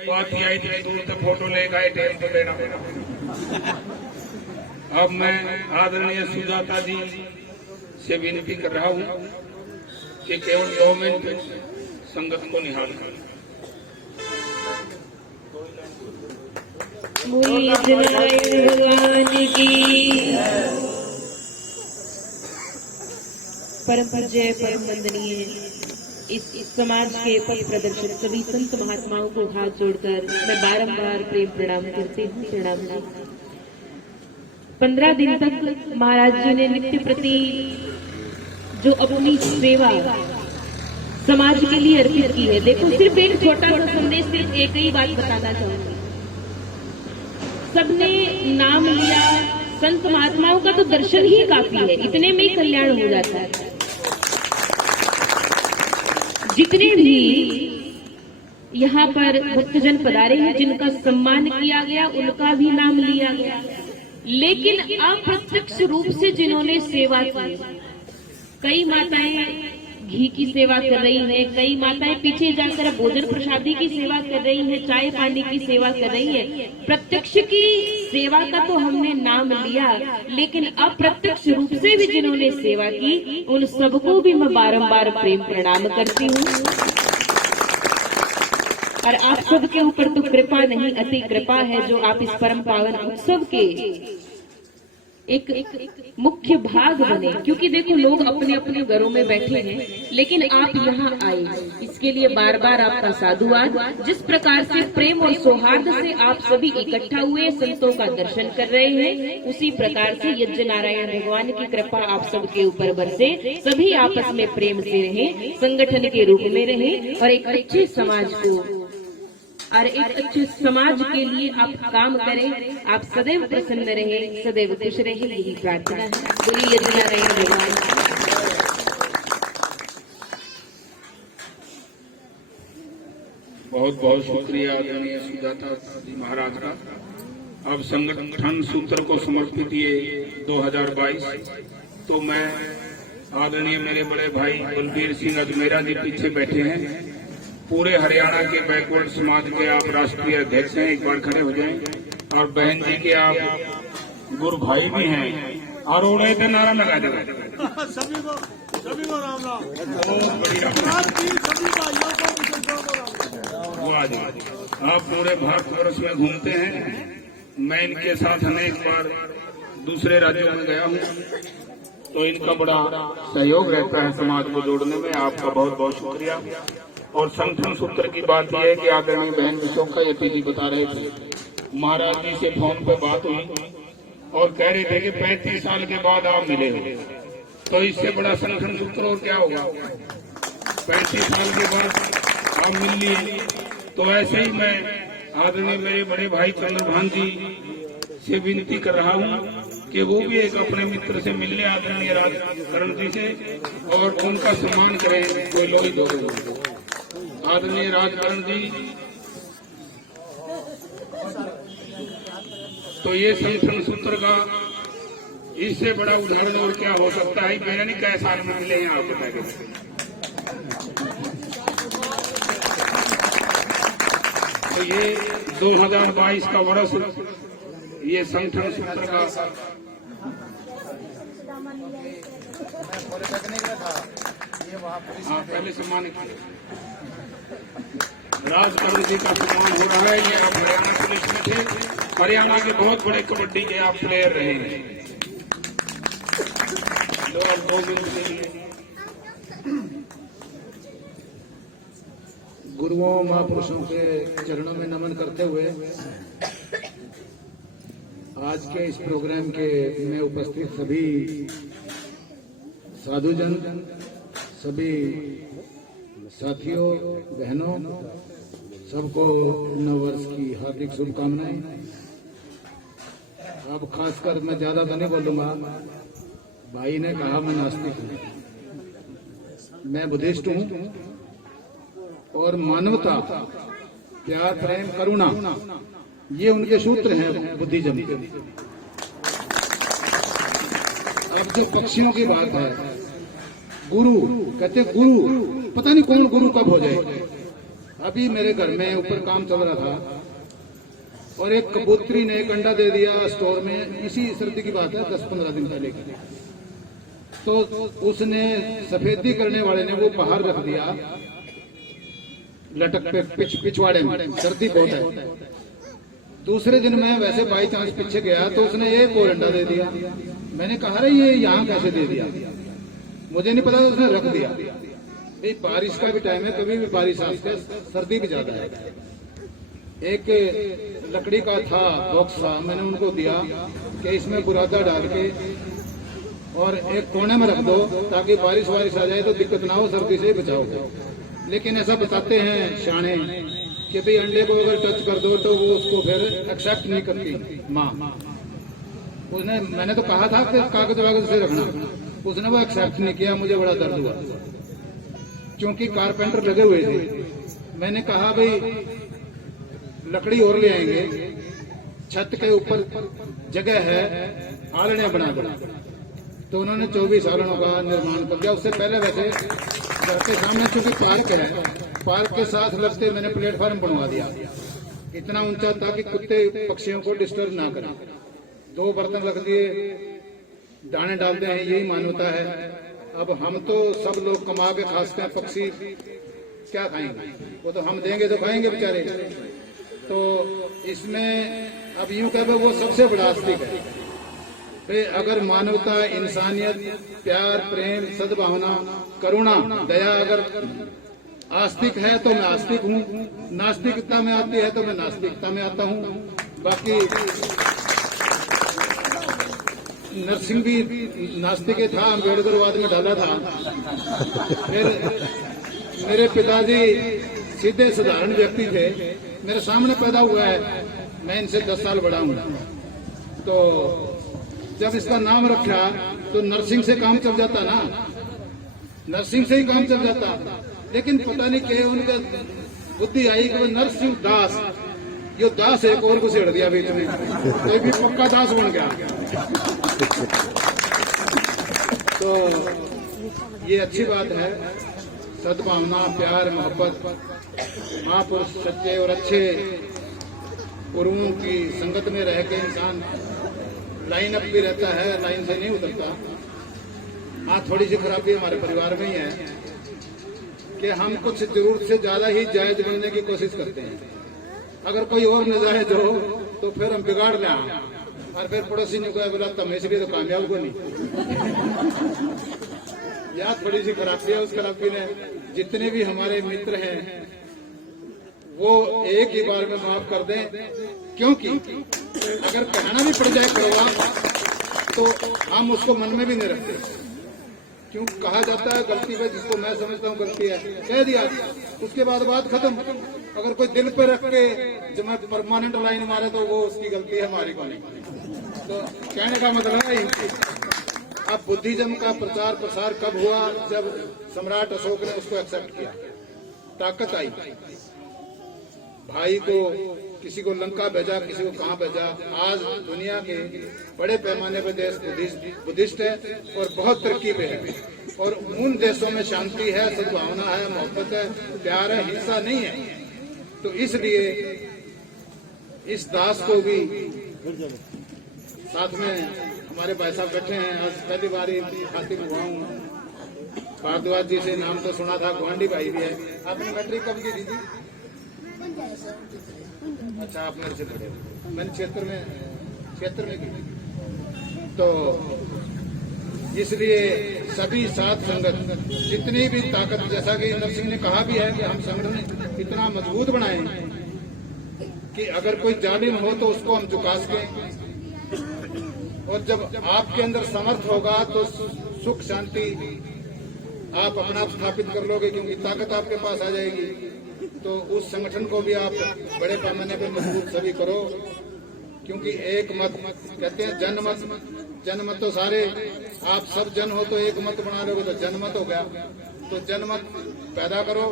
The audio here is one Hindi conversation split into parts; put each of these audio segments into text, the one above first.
बात ही आई इतनी दूर से फोटो ले गए टेम तो देना पड़ा। अब मैं आदरणीय सुजाता जी से विनती कर रहा हूँ कि केवल 2 मिनट संगत को निहाल कर। भगवान की परम पूज्य परम वंदनीय इस समाज के पथ प्रदर्शक सभी संत महात्माओं को हाथ जोड़कर मैं बारंबार प्रेम प्रणाम करती हूँ। प्रणाम। 15 दिन तक महाराज जी ने नित्य प्रति जो अपनी सेवा समाज के लिए अर्पित की है। देखो, सिर्फ एक छोटा सा संदेश, सिर्फ एक ही बात बताना चाहूंगी। सबने नाम लिया, संत महात्माओं का तो दर्शन ही काफी है, इतने में ही कल्याण हो जाता है। जितने भी यहाँ पर भक्तजन पधारे हैं, जिनका सम्मान किया गया, उनका भी नाम लिया गया, लेकिन अप्रत्यक्ष रूप से जिन्होंने सेवा की, कई माताएं घी की सेवा कर रही हैं, कई माताएं पीछे जाकर भोजन प्रसादी की सेवा कर रही हैं, चाय पानी की सेवा कर रही है। प्रत्यक्ष की सेवा का तो हमने नाम लिया, लेकिन अप्रत्यक्ष रूप से भी जिन्होंने सेवा की, उन सबको भी मैं बारंबार प्रेम प्रणाम करती हूँ। और आप सबके ऊपर तो कृपा नहीं, अति कृपा है जो आप इस परम पावन उत्सव के एक मुख्य भाग बने। क्योंकि देखो, लोग अपने अपने घरों में बैठे हैं, लेकिन आप यहाँ आए, इसके लिए बार बार आपका साधुवाद। जिस प्रकार से प्रेम और सौहार्द से आप सभी इकट्ठा हुए संतों का दर्शन कर रहे हैं, उसी प्रकार से यज्ञ नारायण भगवान की कृपा आप सबके ऊपर बरसे। सभी आपस में प्रेम से रहें, संगठन के रूप में रहें, और एक अच्छे समाज को और एक अच्छे समाज के लिए आप काम करें। आप सदैव प्रसन्न रहे, सदैव खुश रहे, यही प्रार्थना है। बोलिए यज्ञ नारायण भगवान। बहुत बहुत शुक्रिया आदरणीय सुजाता जी महाराज का। अब संगठन सूत्र को समर्पित ये 2022, तो मैं आदरणीय मेरे बड़े भाई बलबीर सिंह अजमेरा जी पीछे बैठे हैं, पूरे हरियाणा के बैकवर्ड समाज के आप राष्ट्रीय अध्यक्ष हैं, एक बार खड़े हो जाएं। और बहन जी के आप गुरु भाई भी हैं, और उड़े थे नारा लगा देगा सभी को राम राम। बहुत बढ़िया, आप पूरे भारतवर्ष में घूमते हैं। मैं इनके साथ अनेक बार दूसरे राज्यों में गया हूँ, तो इनका बड़ा सहयोग रहता है समाज को जोड़ने में। आपका बहुत बहुत शुक्रिया। और संगठन सूत्र की बात यह है कि आदरणीय बहन विशोखा यति जी बता रहे थे, महाराज जी से फोन पर बात हुई और कह रहे थे कि 35 साल के बाद आप मिले हो, तो इससे बड़ा संगठन सूत्र और क्या होगा। 35 साल के बाद आप मिल लिए। तो ऐसे ही मैं आदरणीय मेरे बड़े भाई चंद्रभान जी से विनती कर रहा हूँ कि वो भी एक अपने मित्र से मिलने आदरणीय राजकरण जी से, और उनका सम्मान करें। कोई लोग दो आदरणीय राजकरण जी, तो ये संगठन सूत्र का इससे बड़ा उदाहरण और क्या हो सकता है। मैंने नहीं कह साल में मिले हैं, आप बताएंगे। तो ये 2022 का वर्ष ये संगठन सूत्र का पहले सम्मान राजकरण जी का सम्मान हो रहा है। ये आप हरियाणा पुलिस में थे, हरियाणा के बहुत बड़े कबड्डी के आप प्लेयर रहे हैं। गुरुओं महापुरुषों के चरणों में नमन करते हुए आज के इस प्रोग्राम के में उपस्थित सभी साधुजन, सभी साथियों, बहनों, सबको नववर्ष की हार्दिक शुभकामनाएं। अब खासकर मैं ज्यादा तो नहीं बोलूंगा, भाई ने कहा मैं नास्तिक हूं, मैं बुद्धिस्ट हूं, और मानवता, प्यार, प्रेम, करुणा, ये उनके सूत्र हैं बुद्धिज्म के। अब जो पक्षियों की बात है, गुरु कहते गुरु, पता नहीं कौन गुरु कब हो जाए, अभी मेरे घर में ऊपर काम चल रहा था और एक कबूतरी ने एक अंडा दे दिया स्टोर में, इसी सर्दी की बात है 10-15 दिन पहले की। तो उसने सफेदी करने वाले ने वो बाहर रख दिया लटक पे पिछवाड़े में, सर्दी बहुत है। दूसरे दिन मैं वैसे बाई चांस पीछे गया तो उसने एक और अंडा दे दिया। मैंने कहा अरे ये यहाँ कैसे दे दिया, मुझे नहीं पता था, उसने रख दिया। भाई बारिश का भी टाइम है, कभी भी बारिश आती है, सर्दी भी ज्यादा है। एक लकड़ी का था बॉक्स था, मैंने उनको दिया कि इसमें बुरादा डाल के और एक कोने में रख दो ताकि बारिश वारिश आ जाए तो दिक्कत ना हो, सर्दी से बचाओ। लेकिन ऐसा बताते हैं शाणे कि भाई अंडे को अगर टच कर दो तो वो उसको फिर एक्सेप्ट नहीं करती माँ। उसने, मैंने तो कहा था कि कागज वागज से रखना, उसने वो एक्सेप्ट नहीं किया। मुझे बड़ा दर्द हुआ क्योंकि कारपेंटर लगे हुए थे। मैंने कहा भाई लकड़ी और ले आएंगे, छत के ऊपर जगह है, आलने बना दो। तो उन्होंने 24 आलनों का निर्माण कर दिया। उससे पहले वैसे घर के सामने चूंकि पार्क है, पार्क के साथ लगते मैंने प्लेटफॉर्म बनवा दिया, इतना ऊंचा था कि कुत्ते पक्षियों को डिस्टर्ब ना करें। 2 बर्तन रख दिए, दाने डालते हैं, यही मान्यता है। अब हम तो सब लोग कमा के खाते हैं, पक्षी क्या खाएंगे, वो तो हम देंगे तो खाएंगे बेचारे। तो इसमें अब यूं कह वो सबसे बड़ा आस्तिक है। भाई अगर मानवता, इंसानियत, प्यार, प्रेम, सद्भावना, करुणा, दया अगर आस्तिक है तो मैं आस्तिक हूँ, नास्तिकता में आती है तो मैं नास्तिकता में आता हूँ। बाकी नरसिंह भी नास्तिक था, अम्बेडकरवाद में डाला था। फिर मेरे पिताजी सीधे साधारण व्यक्ति थे, मेरे सामने पैदा हुआ है, मैं इनसे 10 साल बड़ा हूँ। तो जब इसका नाम रखा तो नरसिंह से काम चल जाता ना, नरसिंह से ही काम चल जाता। लेकिन पता नहीं क्या उनका बुद्धि आई कि वो नरसिंह दास, यो दास एक और को छेड़ दिया बीच में, तो भी पक्का दास बन गया। तो ये अच्छी बात है, सद्भावना, प्यार, मोहब्बत, महापुरुष सच्चे और अच्छे गुरुओं की संगत में रह के इंसान लाइन अप भी रहता है, लाइन से नहीं उतरता। हाँ, थोड़ी सी खराबी हमारे परिवार में ही है कि हम कुछ जरूरत से ज्यादा ही जायज बनने की कोशिश करते हैं। अगर कोई और नजायज हो तो फिर हम बिगाड़ लें, और फिर पड़ोसी ने कहा बोला तुम इसलिए तो कामयाब को नहीं। यह थोड़ी सी खराबी है। उस खराबी ने जितने भी हमारे मित्र हैं वो एक ही बार में माफ कर दें, क्योंकि अगर कहना भी पड़ जाए करवा तो हम उसको मन में भी नहीं रखते। क्यों कहा जाता है गलती पे जिसको मैं समझता हूँ गलती है कह दिया, उसके बाद बात खत्म। अगर कोई दिल पे रख के जब मैं परमानेंट लाइन मारे तो वो उसकी गलती है, हमारी को नहीं। तो कहने का मतलब है अब बुद्धिज्म का प्रचार प्रसार कब हुआ, जब सम्राट अशोक ने उसको एक्सेप्ट किया, ताकत आई। भाई को किसी को लंका भेजा, किसी को कहाँ भेजा। आज दुनिया के बड़े पैमाने पर देश बुद्धिस्ट है और बहुत तरक्की पे है, और उन देशों में शांति है, सद्भावना है, मोहब्बत है, प्यार है, हिंसा नहीं है। तो इसलिए इस दास को भी साथ में हमारे भाई साहब बैठे हैं। आज पहली बार खातिब हुआ हूँ। भारद्वाज जी से नाम तो सुना था, गुआंढी भाई भी है। आपने मैट्रिक कब की दीदी? अच्छा, आप मेरे से बड़े हो। मैंने 76 में की। तो इसलिए सभी साथ संगत जितनी भी ताकत, जैसा कि नरसिंह ने कहा भी है कि हम संगठन इतना मजबूत बनाएं कि अगर कोई जालिम हो तो उसको हम झुका सकें, और जब आपके अंदर समर्थ होगा तो सुख शांति आप अपना स्थापित कर लोगे, क्योंकि ताकत आपके पास आ जाएगी। तो उस संगठन को भी आप बड़े पैमाने पर मजबूत सभी करो, क्योंकि एक मत कहते हैं जनमत, जनमत तो सारे आप सब जन हो तो एक मत बना लोगे तो जनमत हो गया। तो जनमत पैदा करो,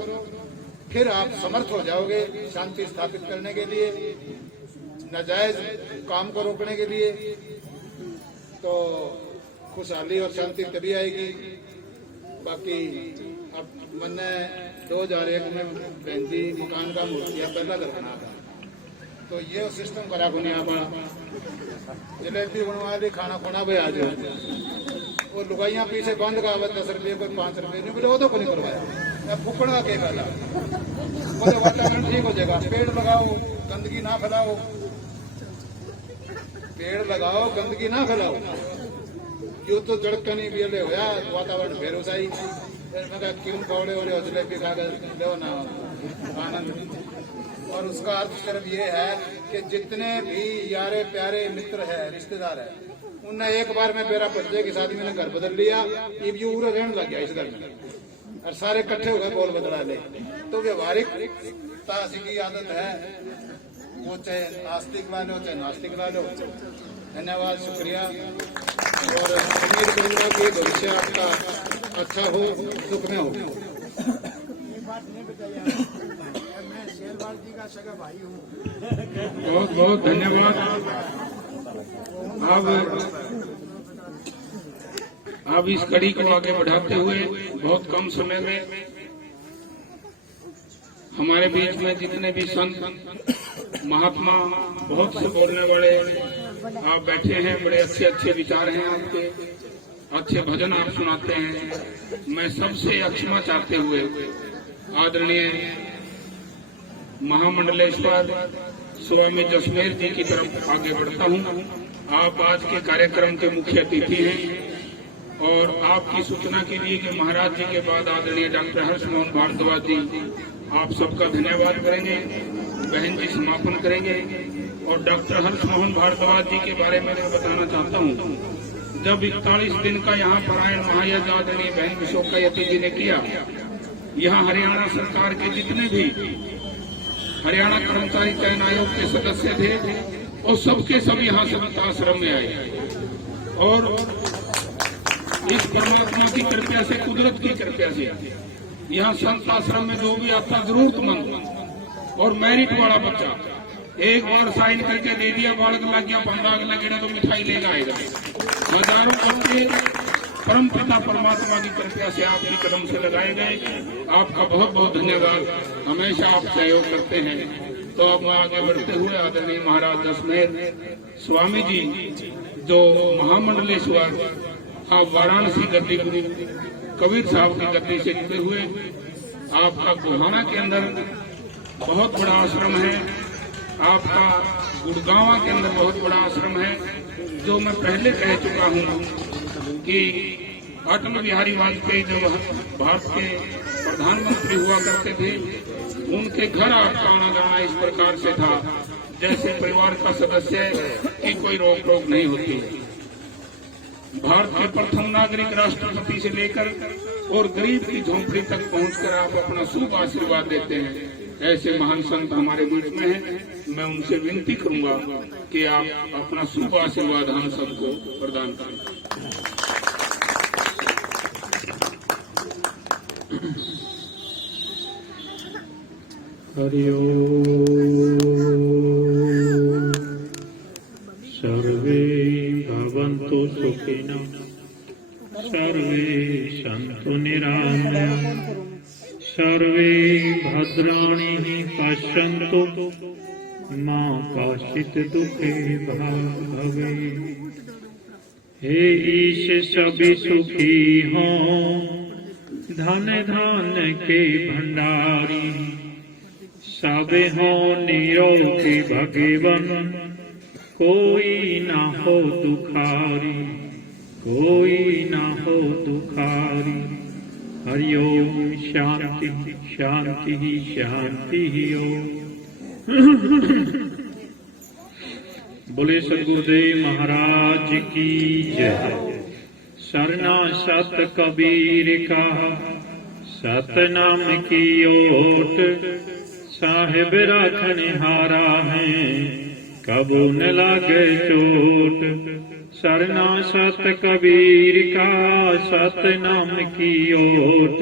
फिर आप समर्थ हो जाओगे शांति स्थापित करने के लिए, नाजायज काम को रोकने के लिए। तो खुशहाली और शांति तभी आएगी। बाकी अब मैंने 2001 में बहनती मकान का मूर्तिया पहला घर बना था, तो ये सिस्टम करा को नहीं आ पड़ा। जलेबी बनवा दी, खाना खोना भी आ जाए, वो लुगाइयाँ पीछे बंद का 10 रुपये कोई 5 रुपये नहीं बोले, वो तो को नहीं करवाया। मैं फुकड़ का केक आला बोले वातावरण ठीक हो जाएगा। पेड़ लगाओ, गंदगी ना फैलाओ, पेड़ लगाओ, गंदगी ना फैलाओ। यूं तो जड़कनी भी ले होया वातावरण फिर हो जाई। फिर मैं कहा क्यों कौड़े हो रहे हो, जलेबी खा कर लो ना आनंद। और उसका अर्थ सिर्फ ये है कि जितने भी यारे प्यारे मित्र है, रिश्तेदार है, उनने एक बार में मेरा बच्चे की शादी में घर बदल लिया, ये पूरा रहने लग गया इस घर में, और सारे इकट्ठे हो गए बोल बदला ले। तो व्यवहारिकता की आदत है, वो चाहे आस्तिक वाले हो चाहे नास्तिक वाले हो। धन्यवाद, शुक्रिया, और उम्मीद करूंगा कि भविष्य आपका अच्छा हो, सुख में हो। बहुत बहुत धन्यवाद। अब इस कड़ी को आगे बढ़ाते हुए बहुत कम समय में हमारे बीच में जितने भी संत महात्मा, बहुत से बोलने वाले आप बैठे हैं, बड़े अच्छे अच्छे विचार हैं आपके, अच्छे भजन आप सुनाते हैं। मैं सबसे क्षमा चाहते हुए आदरणीय महामंडलेश्वर स्वामी जसमेर जी की तरफ आगे बढ़ता हूं। आप आज के कार्यक्रम के मुख्य अतिथि हैं, और आपकी सूचना के लिए कि महाराज जी के बाद आदरणीय डॉक्टर हर्ष मोहन भारद्वाज जी आप सबका धन्यवाद करेंगे, बहन जी समापन करेंगे। और डॉक्टर हर्ष मोहन भारद्वाज जी के बारे में मैं बताना चाहता हूं, जब 41 दिन का यहाँ पारायण महायज्ञ आदरणीय बहन विशोकायती जी ने किया, यहाँ हरियाणा सरकार के जितने भी हरियाणा कर्मचारी चयन आयोग के सदस्य थे, और सबके सब यहाँ संत आश्रम में आए। और इस परमात्मा की कृपया से, कुदरत की कृपया से, यहाँ संत आश्रम में जो भी आता जरूरतमंद और मेरिट वाला बच्चा एक बार साइन करके दे दिया, बालक लग गया, 15 लगेगा तो मिठाई लेगा आएगा। हजारों बच्चे परम पिता परमात्मा की कृपया से आपके कदम से लगाए गए। आपका बहुत बहुत धन्यवाद, हमेशा आप सहयोग करते हैं। तो अब आगे बढ़ते हुए आदरणीय महाराज जसमेर स्वामी जी, जो महामंडलेश्वर आप वाराणसी गद्दी गुरु कबीर साहब की गद्दी से जुड़े हुए, आपका गोहाना के अंदर बहुत बड़ा आश्रम है, आपका गुड़गांव के अंदर बहुत बड़ा आश्रम है। जो मैं पहले कह चुका हूं कि अटल बिहारी वाजपेयी जब भारत के प्रधानमंत्री हुआ करते थे, उनके घर आपका आना जाना इस प्रकार से था जैसे परिवार का सदस्य की कोई रोक टोक नहीं होती। भारत के प्रथम नागरिक राष्ट्रपति से लेकर और गरीब की झोंपड़ी तक पहुंचकर आप अपना शुभ आशीर्वाद देते हैं। ऐसे महान संत हमारे बीच में हैं। मैं उनसे विनती करूंगा कि आप अपना शुभ आशीर्वाद हम सबको प्रदान करें। हरि ओम। सर्वे भवन्तु सुखिनः, सर्वे सन्तु निरामयाः, सर्वे भद्राणि पश्यन्तु मा कश्चित् दुःखे भवेत्। हे ईश सभी सुखी हों, धन धन के भंडारी, सबे हो निरोगी भगवन, कोई ना हो दुखारी, कोई ना हो दुखारी। हरि ओम। शांति शांति शांति ओम। बोले सद्गुरुदेव महाराज की जय। सरना सत कबीर का, सतनाम की ओट, साहिब राखने हारा है, कबू न लागे चोट। सरना सत कबीर का, सतनाम की ओट,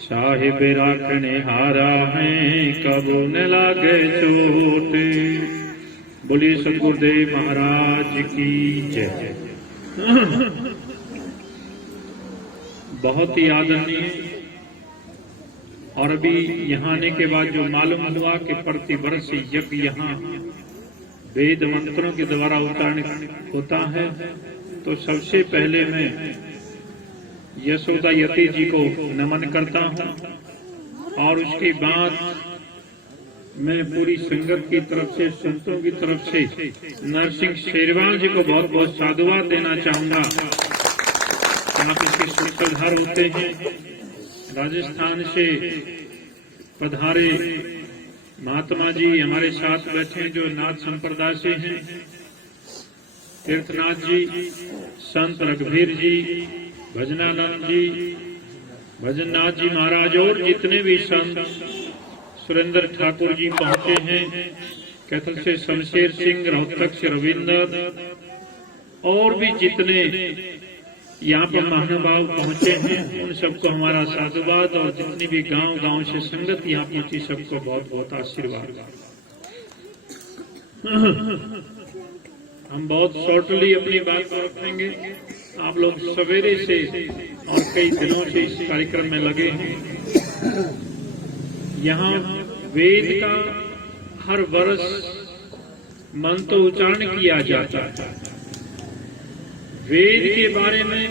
साहिब राखने हारा है, कबू न लागे चोट। बोलिए सद्गुरुदेव महाराज की जय। बहुत ही आदरणीय और अभी यहाँ आने के बाद जो मालूम हुआ कि प्रतिवर्ष यज्ञ यहाँ वेद मंत्रों के द्वारा उच्चारण होता है, तो सबसे पहले मैं यशोदा यति जी को नमन करता हूँ और उसके बाद मैं पूरी संगत की तरफ से, संतों की तरफ से नरसिंह शेरवाल जी को बहुत बहुत साधुवाद देना चाहूंगा। आप इसके सूत्रधार होते हैं, राजस्थान से पधारे महात्मा जी हमारे साथ बैठे जो नाथ संप्रदाय से हैं, तीर्थनाथ जी, संत रघुवीर जी, भजनानंद जी, भजननाथ जी महाराज और जितने भी संत, सुरेंद्र ठाकुर जी पहुंचे हैं, कैथल से शमशेर सिंह, रोहतक से रविंद्र और भी जितने यहाँ पर महानुभाव पहुंचे हैं, उन सबको हमारा साधुवाद और जितनी भी गांव से संगत यहाँ पहुंची सबको बहुत बहुत आशीर्वाद। हम बहुत शॉर्टली अपनी बात को रखेंगे। आप लोग सवेरे से और कई दिनों से इस कार्यक्रम में लगे हैं। यहाँ वेद का हर वर्ष मंत्र उच्चारण किया जाता है। वेद के बारे में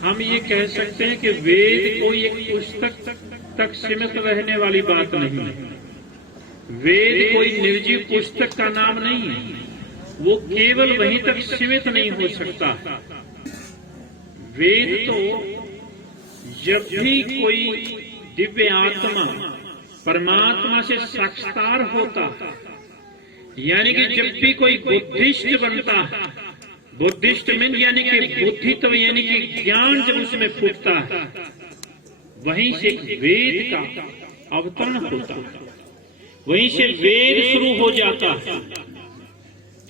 हम ये कह सकते हैं कि वेद कोई एक पुस्तक तक सीमित रहने वाली बात नहीं है। वेद कोई निर्जीव पुस्तक का नाम नहीं है, वो केवल वहीं तक सीमित नहीं हो सकता। वेद तो जब भी कोई दिव्य आत्मा परमात्मा से साक्षात्कार होता है, यानी कि जब भी कोई बुद्धिस्ट बनता है, बुद्धिस्ट मीन यानी कि बुद्धित्व यानी कि ज्ञान जब उसमें फूटता है, वहीं से वेद का अवतरण होता है, वहीं से वेद शुरू हो जाता है।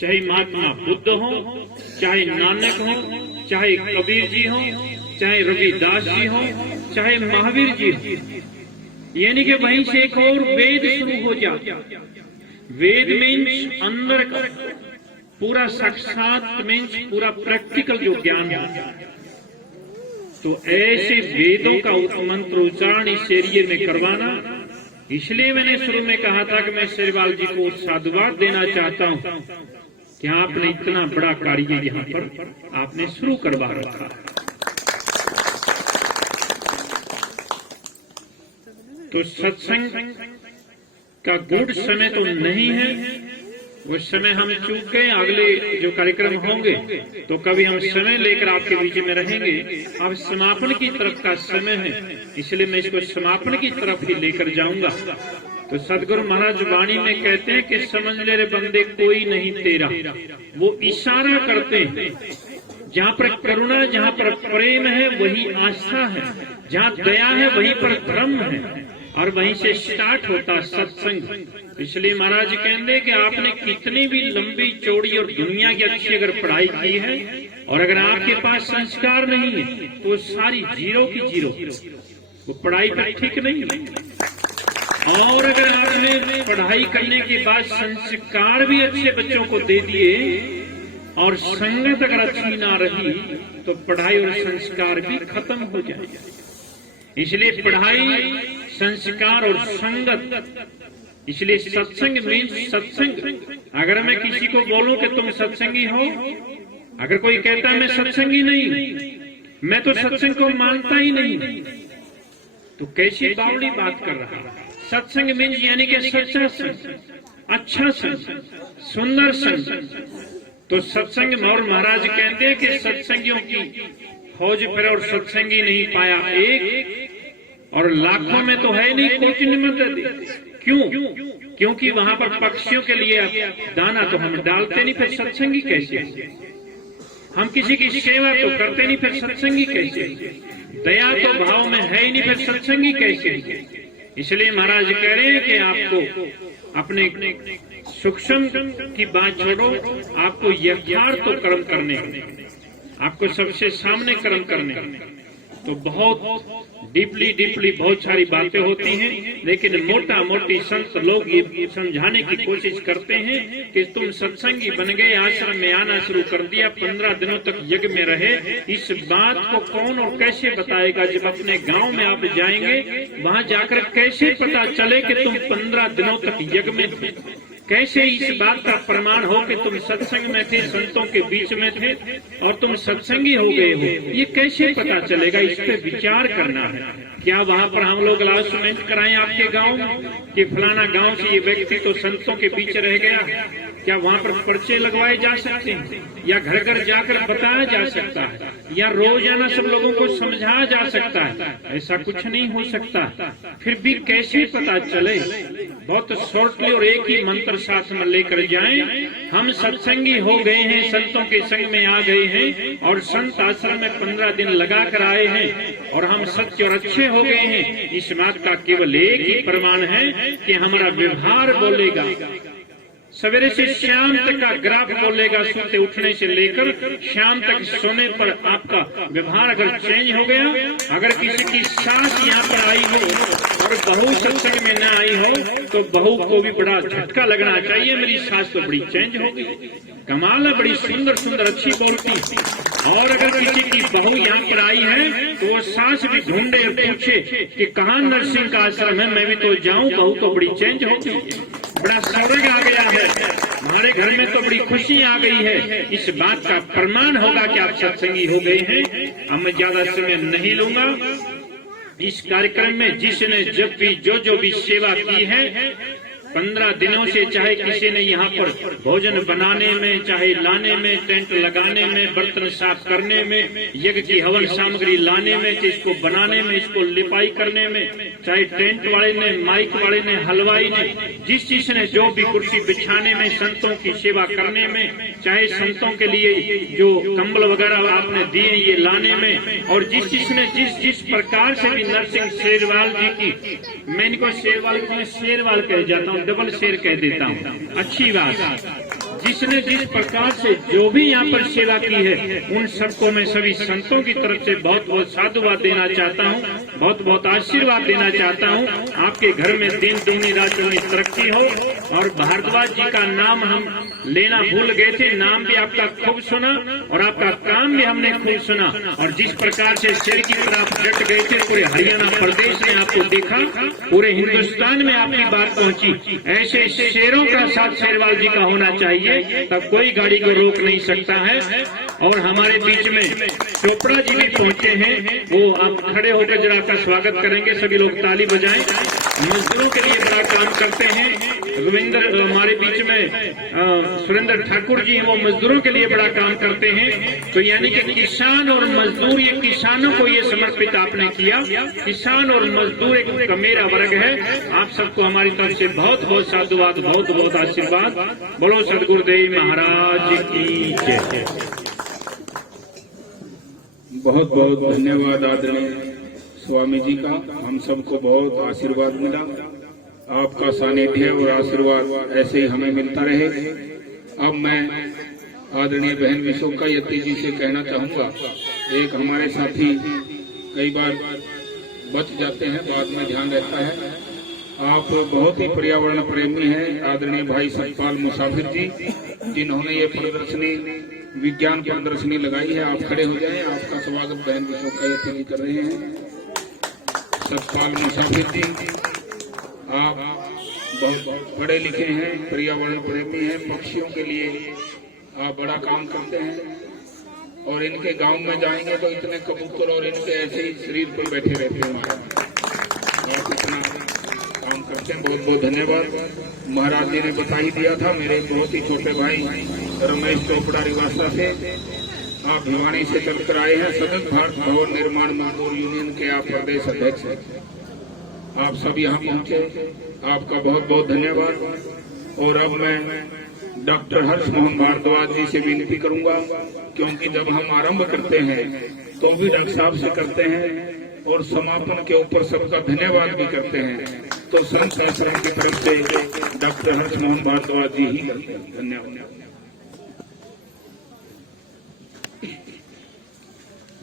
चाहे महात्मा बुद्ध हो, चाहे नानक हो, चाहे कबीर जी हो, चाहे रविदास जी हो, चाहे महावीर जी हो, यानी कि वहीं से एक और वेद शुरू हो जाता। वेद मीन्स अंदर का पूरा साक्षात मीन्स पूरा प्रैक्टिकल जो ज्ञान है। तो ऐसे वेदों का मंत्र उच्चारण इस एरिए में करवाना, इसलिए मैंने शुरू में कहा था कि मैं शेरवाल जी को साधुवाद देना चाहता हूं कि आपने इतना बड़ा कार्य यहाँ पर आपने शुरू करवा रखा। तो सत्संग का गुड समय तो नहीं है, उस समय हम चूक गए। अगले जो कार्यक्रम होंगे तो कभी हम समय लेकर आपके बीच में रहेंगे। अब समापन की तरफ का समय है, इसलिए मैं इसको समापन की तरफ ही लेकर जाऊंगा। तो सदगुरु महाराज वाणी में कहते हैं कि समझ ले रे बंदे कोई नहीं तेरा। वो इशारा करते हैं, जहाँ पर करुणा, जहाँ पर प्रेम है वही आस्था है, जहाँ दया है वहीं पर धर्म है, और वहीं से स्टार्ट होता सत्संग। इसलिए महाराज कहते कि आपने कितनी भी लंबी चौड़ी और दुनिया की अच्छी अगर पढ़ाई की है और अगर आपके पास संस्कार नहीं है तो सारी जीरो की जीरो, वो पढ़ाई पर ठीक नहीं है। और अगर आपने पढ़ाई करने के बाद संस्कार भी अच्छे बच्चों को दे दिए और संगत अगर अच्छी ना रही तो पढ़ाई और संस्कार भी खत्म हो जाएगा। इसलिए पढ़ाई, संस्कार और संगत, इसलिए सत्संग मीन्स सत्संग। अगर मैं किसी को बोलूं कि तुम सत्संगी हो, अगर कोई कहता है मैं सत्संगी नहीं, मैं तो सत्संग को मानता ही नहीं, तो कैसी बावड़ी बात कर रहा है। सत्संग मीन्स यानी कि सच्चा संग, अच्छा संग, सुंदर संग। तो सत्संग और महाराज कहते हैं कि सत्संगियों की खोज फिर और सत्संगी नहीं पाया एक, और लाखों में तो है नहीं कोई निमंत्रण। क्यों? क्योंकि वहां पर पक्षियों के लिए दाना तो हम डालते नहीं, फिर सत्संगी कैसे? हम किसी की सेवा तो करते नहीं, फिर सत्संगी कैसे? दया तो भाव में है ही नहीं, फिर सत्संगी कैसे? इसलिए महाराज कह रहे हैं कि आपको अपने सूक्ष्म की बात छोड़ो, आपको यथार्थ तो कर्म करने, आपको सबसे सामने कर्म करने। तो बहुत डीपली बहुत सारी बातें होती हैं, लेकिन मोटा मोटी संत लोग ये समझाने की कोशिश करते हैं कि तुम सत्संगी बन गए, आश्रम में आना शुरू कर दिया, 15 दिनों तक यज्ञ में रहे। इस बात को कौन और कैसे बताएगा? जब अपने गांव में आप जाएंगे, वहां जाकर कैसे पता चले कि तुम 15 दिनों तक यज्ञ में थे? कैसे इस बात का प्रमाण हो कि तुम सत्संग में थे, संतों के बीच में थे और तुम सत्संगी हो गए हो? ये कैसे पता चलेगा? इस पे विचार करना है। क्या वहाँ पर हम लोग अनाउंसमेंट कराएं आपके गांव में कि फलाना गांव से ये व्यक्ति तो संतों के बीच रह गया? क्या वहाँ पर पर्चे लगवाए जा सकते हैं, या घर घर जाकर बताया जा सकता है, या रोजाना सब लोगों को समझाया जा सकता है? ऐसा कुछ नहीं हो सकता। फिर भी कैसे पता चले? बहुत शॉर्टली और एक ही मंत्र साथ में लेकर जाएं, हम सत्संगी हो गए हैं, संतों के संग में आ गए हैं और संत आश्रम में 15 दिन लगा कर आए हैं और हम सच्चे और अच्छे हो गए हैं। इस बात का केवल एक ही प्रमाण है कि हमारा व्यवहार बोलेगा। सवेरे से शाम तक का ग्राफ बोलेगा, सोते उठने से लेकर शाम तक सोने पर आपका व्यवहार अगर चेंज हो गया, अगर किसी की सास यहाँ पर आई हो और बहू सत्संग में न आई हो, तो बहू को भी बड़ा झटका लगना चाहिए, मेरी सास तो बड़ी चेंज हो गई, कमाल है, बड़ी सुंदर सुंदर अच्छी बोलती। और अगर किसी की बहू यहाँ पर आई है तो वो सास भी ढूंढे और पूछे कि कहाँ नरसिंह का आश्रम है, मैं भी तो जाऊँ, बहू तो बड़ी चेंज हो गई, बड़ा स्वर्ग आ गया है, हमारे घर में तो बड़ी खुशी आ गई है। इस बात का प्रमाण होगा कि आप सत्संगी हो गए हैं। अब मैं ज्यादा समय नहीं लूंगा। इस कार्यक्रम में जिसने जब भी जो भी सेवा की है, 15 दिनों से, चाहे किसी ने यहाँ पर भोजन बनाने में, चाहे लाने में, टेंट लगाने में, बर्तन साफ करने में, यज्ञ की हवन सामग्री लाने में, इसको बनाने में, इसको लिपाई करने में, चाहे टेंट वाले ने, माइक वाले ने, हलवाई ने, जिस ने जो भी कुर्सी बिछाने में, संतों की सेवा करने में, चाहे संतों के लिए जो कंबल वगैरह आपने दिए ये लाने में, और जिसने जिस प्रकार से भी नरसिंह शेरवाल जी की, मैं इनको शेरवाल कह जाता हूँ, डबल शेर कह देता हूँ, अच्छी बात, जिसने जिस प्रकार से जो भी यहाँ पर सेवा की है, उन सबको मैं सभी संतों की तरफ से बहुत बहुत साधुवाद देना चाहता हूँ, बहुत बहुत आशीर्वाद देना चाहता हूँ। आपके घर में दिन दूनी रात दूनी तरक्की हो। और भारद्वाज जी का नाम हम लेना भूल गए थे, नाम भी आपका खूब सुना और आपका काम भी हमने खूब सुना, और जिस प्रकार से शेर की तरफ डट गए थे, पूरे हरियाणा प्रदेश ने आपको देखा, पूरे हिंदुस्तान में आपकी बात पहुंची। ऐसे शेरों का साथ शेरवाल जी का होना चाहिए, तब कोई गाड़ी को रोक नहीं सकता है। और हमारे बीच में चोपड़ा जी भी पहुंचे हैं, वो आप खड़े होकर जरा का स्वागत करेंगे, सभी लोग ताली बजाएं। मजदूरों के लिए बड़ा काम करते हैं, रविंद्र हमारे बीच में सुरेंद्र ठाकुर जी, वो मजदूरों के लिए बड़ा काम करते हैं। तो यानी कि किसान और मजदूर, ये किसानों को ये समर्पित आपने किया, किसान और मजदूर एक मेरा वर्ग है। आप सबको हमारी तरफ से बहुत बहुत साधुवाद, बहुत बहुत आशीर्वाद। बोलो सदगुरुदेव महाराज की जय। बहुत बहुत धन्यवाद आदरणीय स्वामी जी का, हम सबको बहुत आशीर्वाद मिला। आपका सानिध्य और आशीर्वाद ऐसे ही हमें मिलता रहे। अब मैं आदरणीय बहन विशोका यति जी से कहना चाहूंगा, एक हमारे साथी कई बार बच जाते हैं, बाद में ध्यान रहता है। आप बहुत ही पर्यावरण प्रेमी हैं, आदरणीय भाई सतपाल मुसाफिर जी, जिन्होंने ये प्रदर्शनी, विज्ञान प्रदर्शनी लगाई है। आप खड़े हो जाएं, आपका स्वागत बहन विशोका यति जी कर रहे हैं। सतपाल मुसाफिर जी, आप बहुत पढ़े लिखे हैं, पर्यावरण प्रेमी हैं, पक्षियों के लिए आप बड़ा काम करते हैं। और इनके गांव में जाएंगे तो इतने कबूतर और इनके ऐसे ही शरीर पर बैठे रहते हैं। आप इतना काम करते हैं, बहुत बहुत धन्यवाद। महाराज जी ने बता ही दिया था, मेरे बहुत ही छोटे भाई रमेश चोपड़ा रिवासा से आप भिवानी से चलकर आए हैं। सतत भारत भवन निर्माण मजदूर यूनियन के आप प्रदेश अध्यक्ष हैं। आप सब यहाँ पहुँचे, आपका बहुत बहुत धन्यवाद। और अब मैं डॉक्टर हर्ष मोहन भारद्वाज जी से विनती करूंगा, क्योंकि जब हम आरंभ करते हैं तो भी डॉक्टर साहब से करते हैं और समापन के ऊपर सबका धन्यवाद भी करते हैं, तो संत आश्रम की तरफ से डॉक्टर हर्ष मोहन भारद्वाज जी ही करते हैं। धन्यवाद।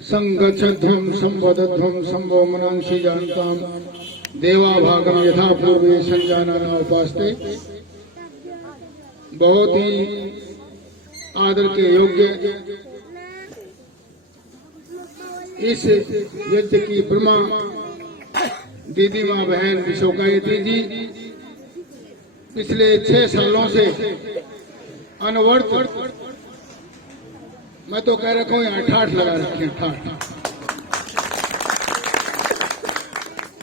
संगच्छध्वम संवदध्वम संभो मनांसी जानताम देवा भागम यथा पूर्वे संजाना उपास्ते। बहुत ही आदर के योग्य इस यज्ञ की ब्रह्मा दीदी माँ बहन विशोकायत्री जी पिछले 6 सालों से अनवरत, मैं तो कह रखा हूं यहाँ ठाठ लगा रखे हैं, ठाठ।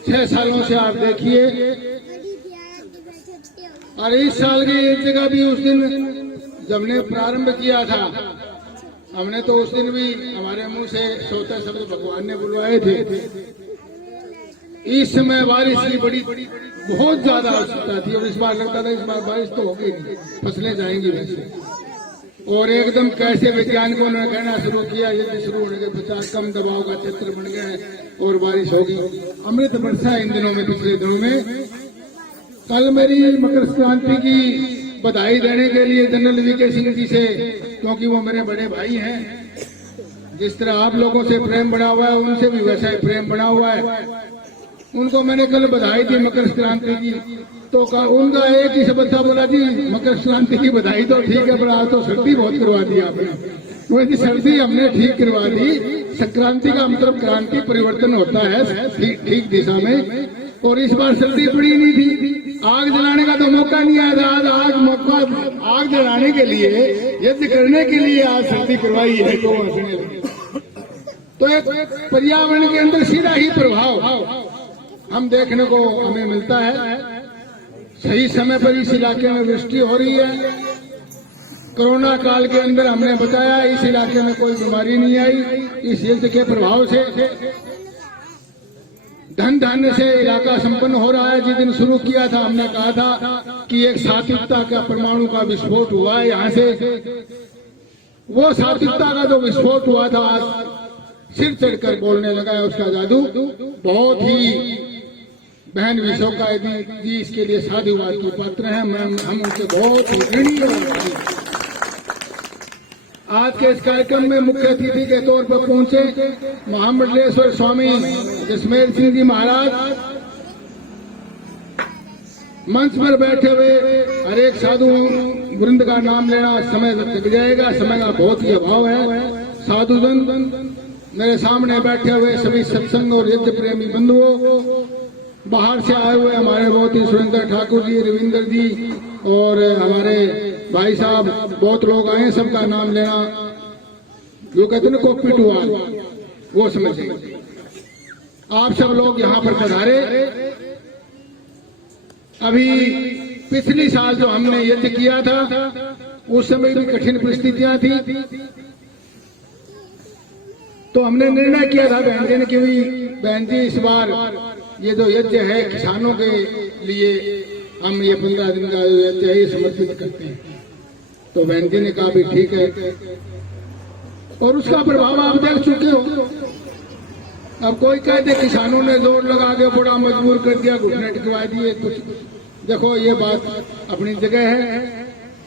6 सालों से आप देखिए, और इस साल की एक जगह भी उस दिन जब हमने प्रारंभ किया था, हमने तो उस दिन भी हमारे मुंह से सोते शब्द भगवान ने बुलवाए थे। इस समय बारिश की बड़ी बहुत ज्यादा आवश्यकता थी, और इस बार लगता था इस बार बारिश तो होगी नहीं, फसलें जाएंगी वैसे। और एकदम कैसे वैज्ञानिकों ने कहना शुरू किया, यदि शुरू होने के 50 कम दबाव का क्षेत्र बन गया है और बारिश होगी। अमृत वर्षा इन दिनों में, पिछले दिनों में। कल मेरी मकर संक्रांति की बधाई देने के लिए जनरल वीके सिंह जी से, क्योंकि वो मेरे बड़े भाई हैं, जिस तरह आप लोगों से प्रेम बना हुआ है उनसे भी वैसा ही प्रेम बना हुआ है। उनको मैंने कल बधाई दी मकर संक्रांति की, तो उनका एक ही शब्द था, बोला जी मकर संक्रांति की बधाई तो ठीक है, पर आज तो सर्दी बहुत करवा दी आपने। वो जी सर्दी हमने ठीक करवा दी। संक्रांति का मतलब क्रांति, परिवर्तन होता है ठीक दिशा में, और इस बार सर्दी पड़ी नहीं थी। आग जलाने का तो मौका नहीं आया था, आज मौका आग जलाने के लिए, यज्ञ करने के लिए आज सर्दी करवाई है। तो हंसने लगे। तो एक पर्यावरण के अंदर सीधा ही प्रभाव हम देखने को हमें मिलता है। सही समय पर इस इलाके में वृष्टि हो रही है। कोरोना काल के अंदर हमने बताया इस इलाके में कोई बीमारी नहीं आई, इस यज्ञ के प्रभाव से धन धान्य से इलाका संपन्न हो रहा है। जिस दिन शुरू किया था हमने कहा था कि एक सात्विकता का परमाणु का विस्फोट हुआ है यहाँ से, वो सात्विकता का जो विस्फोट हुआ था आज सिर चढ़कर बोलने लगा है। उसका जादू बहुत ही, बहन विशोकायत्री जी इसके लिए साधुवाद के पात्र हैं। हम उनसे बहुत ही ऋणी हैं। आज के इस कार्यक्रम में मुख्य अतिथि के तौर पर पहुंचे महामंडलेश्वर स्वामी जसमेर सिंह जी महाराज। मंच पर बैठे हुए हर एक साधु वृंद का नाम लेना समय लग जाएगा, समय का बहुत ही अभाव है। साधुजन, मेरे सामने बैठे हुए सभी सत्संग और यज्ञ प्रेमी बंधुओं, बाहर से आए हुए हमारे बहुत ही सुरेंद्र ठाकुर जी, रविंद्र जी और हमारे भाई साहब, बहुत लोग आए, सबका नाम लेना जो कहते हैं कॉपी टू ऑल, वो समझे। आप सब लोग यहाँ पर पधारे। अभी पिछली साल जो हमने यज्ञ किया था उस समय भी कठिन परिस्थितियां थी, तो हमने निर्णय किया था बहन जी ने कि बहन जी इस बार ये जो यज्ञ है किसानों के लिए, हम ये 15 दिन का यज्ञ है समर्पित करते हैं। तो बहन जी ने कहा भी ठीक है, और उसका प्रभाव आप देख चुके हो। अब कोई कहते किसानों ने जोर लगा के बड़ा मजबूर कर दिया, घुटने टिकवा दिए, कुछ देखो ये बात अपनी जगह है।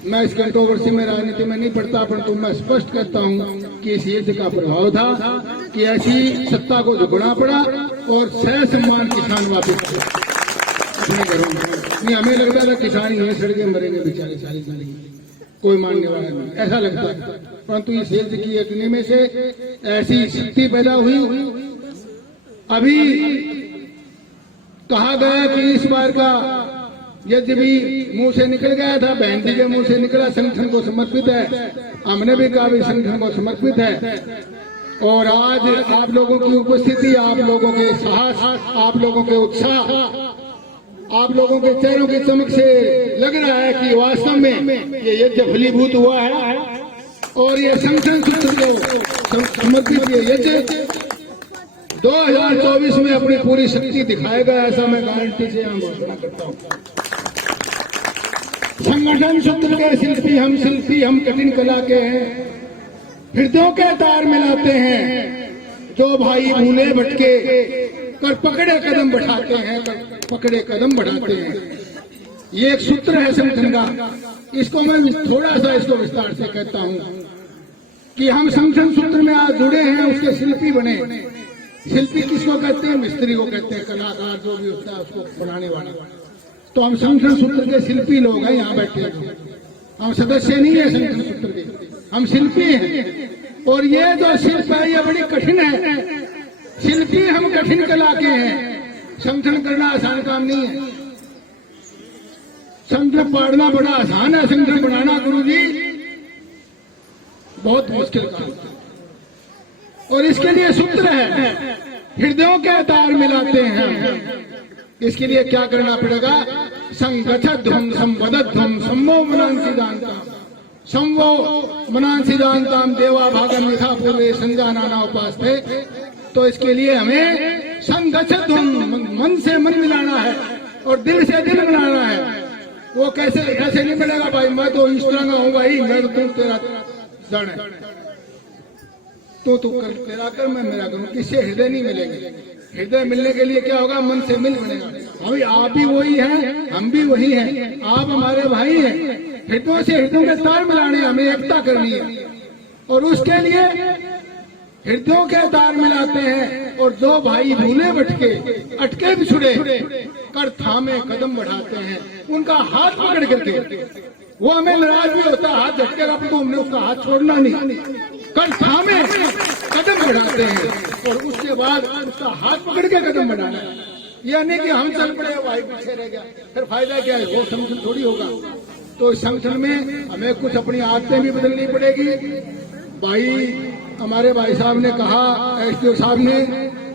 मैं इस कंट्रोवर्सी में, राजनीति में नहीं पढ़ता, परंतु मैं स्पष्ट करता हूं कि इस यज्ञ का प्रभाव था कि ऐसी सत्ता को झुकना पड़ा और सह सम्मान किसान वापस अपने घरों में। हमें लगता था किसान ही सड़के मरेंगे बेचारे, सारी जिंदगी कोई मानने वाला नहीं, ऐसा लगता है। परंतु इस यज्ञ की अग्नि में से ऐसी शक्ति पैदा हुई। अभी कहा गया कि इस बार का यज्ञ भी मुंह से निकल गया था, बहन जी के मुंह से निकला, संगठन को समर्पित है। हमने भी कहा भी संगठन को समर्पित है। और आज आप लोगों की उपस्थिति, आप लोगों के साहस, आप लोगों के उत्साह, आप लोगों के चेहरों की चमक से लग रहा है कि वास्तव में ये यज्ञ फलीभूत हुआ है और ये संगठन सूत्र को समर्पित ये यज्ञ 2024 में अपनी पूरी शक्ति दिखाएगा, ऐसा मैं गारंटी से यहाँ घोषणा करता हूँ। संगठन सूत्र के शिल्पी हम कठिन कला के हैं, हृदयों के तार मिलाते हैं, जो भाई भूले भटके कर पकड़े कदम बढ़ाते हैं, पकड़े कदम बढ़ाते हैं। ये एक सूत्र है संगठन का। इसको मैं थोड़ा सा इसको विस्तार से कहता हूँ। कि हम संगठन सूत्र में आज जुड़े हैं, उसके शिल्पी बने। शिल्पी किसको कहते हैं? मिस्त्री को कहते हैं, कलाकार जो भी होता है उसको बनाने वाला। तो हम संगठन सूत्र के शिल्पी लोग हैं यहाँ बैठे हैं। हम सदस्य नहीं है संगठन सूत्र के, हम शिल्पी हैं। और ये जो शिल्प है ये बड़ी कठिन है। शिल्पी हम कठिन कला के हैं। संगठन करना आसान काम नहीं है। संगठन पाड़ना बड़ा आसान है, संगठन बनाना गुरु जी बहुत मुश्किल काम है। और इसके लिए सूत्र है, हृदयों के तार मिलाते हैं हम। इसके लिए क्या करना पड़ेगा? संगठध्वम संवदध्वम सम्मो मनांसी जानताम संवो मनांसी जानताम देवा भागम यथा पूर्वे संजानाना उपास्ते। तो इसके लिए हमें संगठध्वम मन से मन मिलाना है और दिल से दिल मिलाना है। वो कैसे ऐसे नहीं मिलेगा भाई मैं तो इस तरह का हूँ भाई, मैं तो तुम तेरा जाने तो तू कर तेरा कर मैं मेरा करूँ, किससे हृदय नहीं मिलेंगे। हृदय मिलने के लिए क्या होगा? मन से मिल बनेगा। अभी आप भी वही हैं, हम भी वही हैं, आप हमारे भाई हैं। हृदयों से हृदयों के तार मिलाने, हमें एकता करनी है। और उसके लिए हृदयों के तार मिलाते हैं। और दो भाई भूले भटके अटके बिछुड़े कर थामे कदम बढ़ाते हैं, उनका हाथ पकड़ करके। वो हमें नाराज भी होता, हाथ झटकेगा तो हमने उसका हाथ छोड़ना नहीं, कर थामे कदम बढ़ाते हैं। और उसके बाद उसका हाथ पकड़ के कदम बढ़ाना है। यह नहीं कि हम चल पड़े भाई पीछे रह गया, फिर फायदा क्या है? वो संगठन थोड़ी होगा। तो इस संगठन में हमें कुछ अपनी आदतें भी बदलनी पड़ेगी। भाई हमारे भाई साहब ने कहा, एसडीओ साहब ने,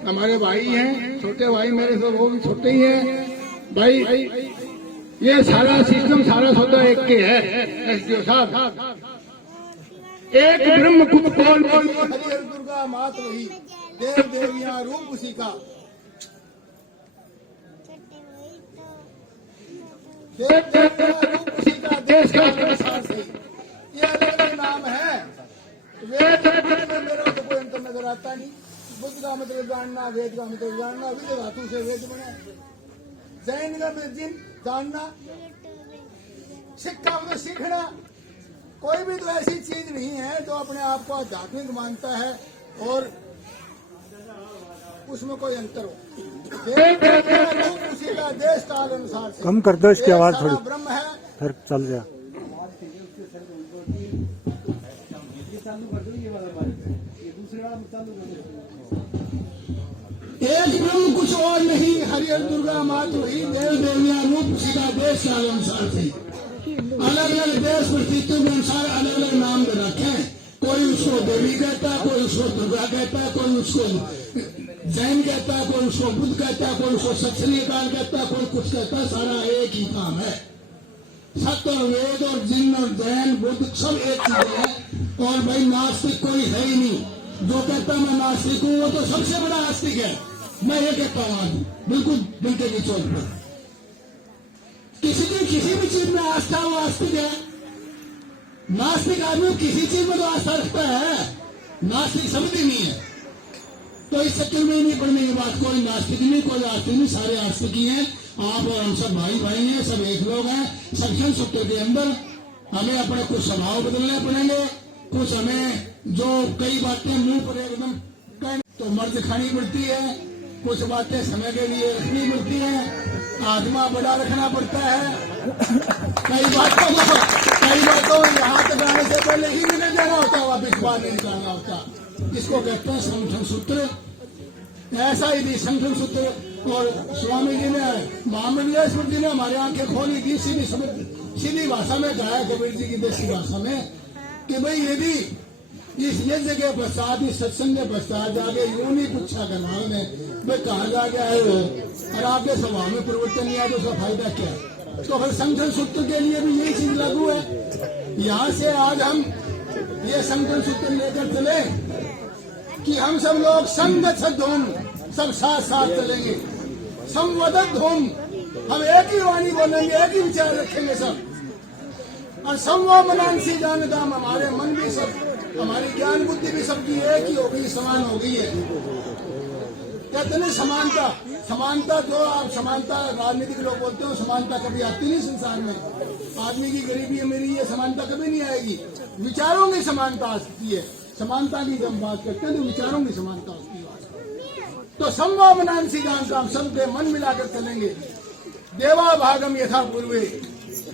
हमारे भाई हैं, छोटे भाई मेरे से, वो भी छोटे ही हैं भाई। ये सारा सिस्टम सारा सौदा एक के है एसडीओ साहब। एक ब्रह्म खुद बोल हरिहर दुर्गा मात वही, देव देवियां रूप उसी का। देव देवियां रूप उसी का, देश का संसार से। ये अलग नाम है। वेद में मेरे को कोई अंतर नजर आता नहीं। बुद्ध का मतलब जानना, वेद का मतलब जानना, विद धातु से वेद बना। जैन का मतलब जानना, सिख का मतलब सीखना। कोई भी तो ऐसी चीज नहीं है जो अपने आप को आध्यात्मिक मानता है और उसमें कोई अंतर हो। उसी का देश काल अनुसार से। कम कर दो इसकी आवाज थोड़ी, ब्रह्म है, फिर चल जा। एक ब्रह्म कुछ और नहीं, हरिहर दुर्गा मात वही, देव देवियां रूप उसी का देश काल अनुसार से। अलग अलग देश परिस्थितियों के अनुसार अलग अलग नाम दे रखे हैं। कोई उसको देवी कहता है, कोई उसको दुर्गा कहता है, कोई उसको जैन कहता है, कोई उसको बुद्ध कहता है, कोई उसको सत्संगी काल कहता है, कोई कुछ कहता है। सारा एक ही काम है। सत्य और वेद और जिन और जैन बुद्ध सब एक चीज है। और भाई नास्तिक कोई है ही नहीं। जो कहता मैं नास्तिक हूँ वो तो सबसे बड़ा आस्तिक है। मैं ये कहता हूँ आज बिल्कुल दिल के निचोड़ पर, किसी भी चीज में आस्था वो आस्तिक है। नास्तिक आदमी किसी चीज में तो आस्था रखता है, नास्तिक समझी नहीं है। तो इस चक्कर में नहीं पड़ने की बात, कोई नास्तिक नहीं, कोई आस्तिक नहीं, सारे आस्तिक ही हैं। आप और हम सब भाई भाई हैं, सब एक लोग हैं। संगठन सूत्र के अंदर हमें अपने कुछ स्वभाव बदलने पड़ेंगे, कुछ हमें जो कई बातें मुंह पर एकदम तो मर्द खानी पड़ती है, कुछ बातें समय के लिए रखनी पड़ती है, आत्मा बड़ा रखना पड़ता है। कई बातों यहाँ तक आने से पहले ही निकल जाना होता है, वापिस बाहर नहीं निकालना होता। इसको कहते हैं संगठन सूत्र। ऐसा ही थी संगठन सूत्र। और स्वामी जी ने, महामंडलेश्वर जी ने हमारी आंखें खोली थी, सीधी भाषा में कहा कबीर जी की देसी भाषा में कि भाई यदि इस यज्ञ के पश्चात, इस सत्संग के पश्चात जाके यूं नहीं पूछा करना ने भाई कहाँ जाके आए हो और आपके स्वभाव में परिवर्तन नहीं आया तो उसका फायदा क्या? तो फिर संगठन सूत्र के लिए भी यही चीज लागू है। यहाँ से आज हम ये संगठन सूत्र लेकर चले कि हम सब लोग संगठन सब साथ साथ चलेंगे, संवदत धूम, हम एक ही वाणी बोलेंगे, एक ही विचार रखेंगे सब। और संवो मनांसी जानदाम, हमारे मन भी सब, हमारी ज्ञान बुद्धि भी सबकी एक ही होगी, समान हो गई है। कहते नहीं समानता, समानता जो आप समानता राजनीतिक लोग बोलते हो, समानता कभी आती नहीं संसार में। आदमी की गरीबी अमीरी ये समानता कभी नहीं आएगी। विचारों की समानता आती है, समानता की जब बात करते हैं तो विचारों की समानता होती है। तो संभावना सिद्धांत का हम सबके मन मिलाकर चलेंगे। देवा भागम यथा पूर्वे,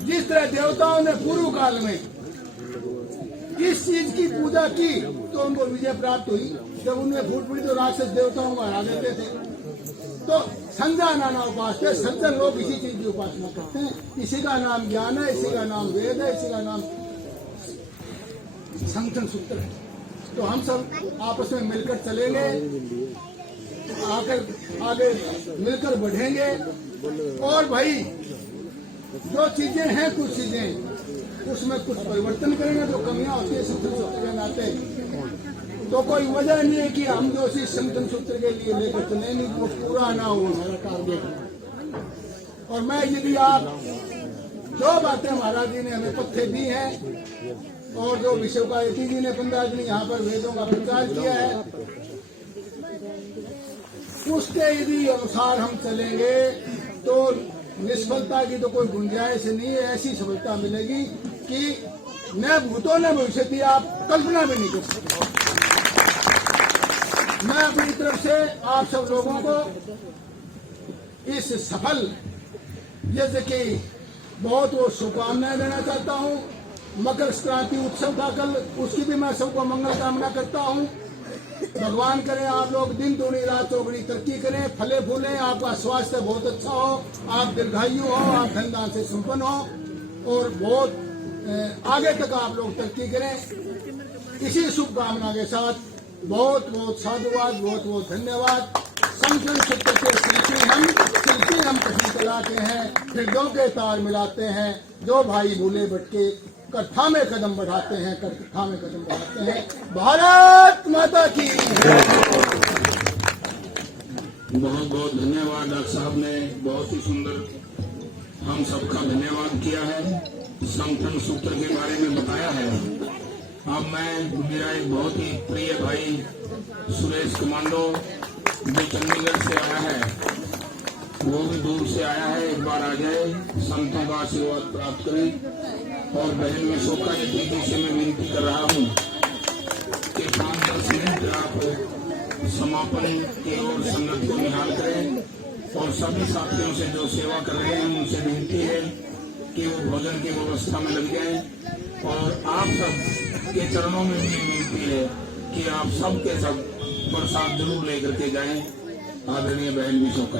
जिस तरह देवताओं ने पूर्व काल में इस चीज की पूजा की तो उनको विजय प्राप्त हुई। जब उनमें फूट पड़ी तो राक्षस देवताओं को हरा देते थे। तो संज्ञा नाना उपास, सज्जन लोग इसी चीज की उपासना करते हैं। इसी का नाम ज्ञान है, इसी का नाम वेद है, इसी का नाम संगठन सूत्र है। तो हम सब आपस में मिलकर चलेंगे, आगे मिलकर बढ़ेंगे। और भाई जो चीजें हैं, कुछ चीजें उसमें कुछ परिवर्तन करेंगे। जो कमियां होती है संगठन सूत्र के नाते, तो कोई वजह नहीं है कि हम जो इसी संगठन सूत्र के लिए लेकर चले नहीं, वो पूरा ना हो हमारा टारगेट। और मैं यदि आप जो बातें महाराज जी ने हमें पत्थे दी हैं और जो विश्वकायती जी ने 15 दिन यहाँ पर वेदों का प्रचार किया है, उसके यदि अनुसार हम चलेंगे तो निष्फलता की तो कोई गुंजाइश नहीं है। ऐसी सफलता मिलेगी कि न भूतों न भविष्य की आप कल्पना भी नहीं कर सकते। मैं अपनी तरफ से आप सब लोगों को इस सफल यज्ञ की बहुत शुभकामनाएं देना चाहता हूं। मकर संक्रांति उत्सव का कल, उसकी भी मैं सबको मंगल कामना करता हूं। भगवान करे आप लोग दिन दूनी रात चौगुनी तरक्की करें, फले फूलें, आपका स्वास्थ्य बहुत अच्छा हो, आप दीर्घायु हो, आप धनदान से संपन्न हो और बहुत आगे तक आप लोग तरक्की करें। इसी शुभकामना के साथ बहुत बहुत साधुवाद, बहुत बहुत धन्यवाद। संगठन सूत्र के शिल्पी हम कहीं चलाते हैं, फिर दो के तार मिलाते हैं। जो भाई भूले भटके कथा में कदम बढ़ाते हैं, कथा में कदम बढ़ाते हैं। भारत माता की बहुत बहुत धन्यवाद। डॉक्टर साहब ने बहुत ही सुंदर हम सबका धन्यवाद किया है, संगठन सूत्र के बारे में बताया है। अब मैं, मेरा एक बहुत ही प्रिय भाई सुरेश कमांडो जो चंडीगढ़ से आया है, वो भी दूर से आया है, एक बार आ जाए, संतों का आशीर्वाद प्राप्त करें। और बहन में शोका दीदी से मैं विनती कर रहा हूँ कि 5-10 मिनट आप समापन की ओर संगत को निहाल करें। और सभी साथियों से जो सेवा कर रहे हैं उनसे विनती है कि वो भोजन की व्यवस्था में लग जाए। और आप सब के चरणों में भी विनती है कि आप सब के सब प्रसाद जरूर लेकर के जाएं। आदरणीय बहन भी शोका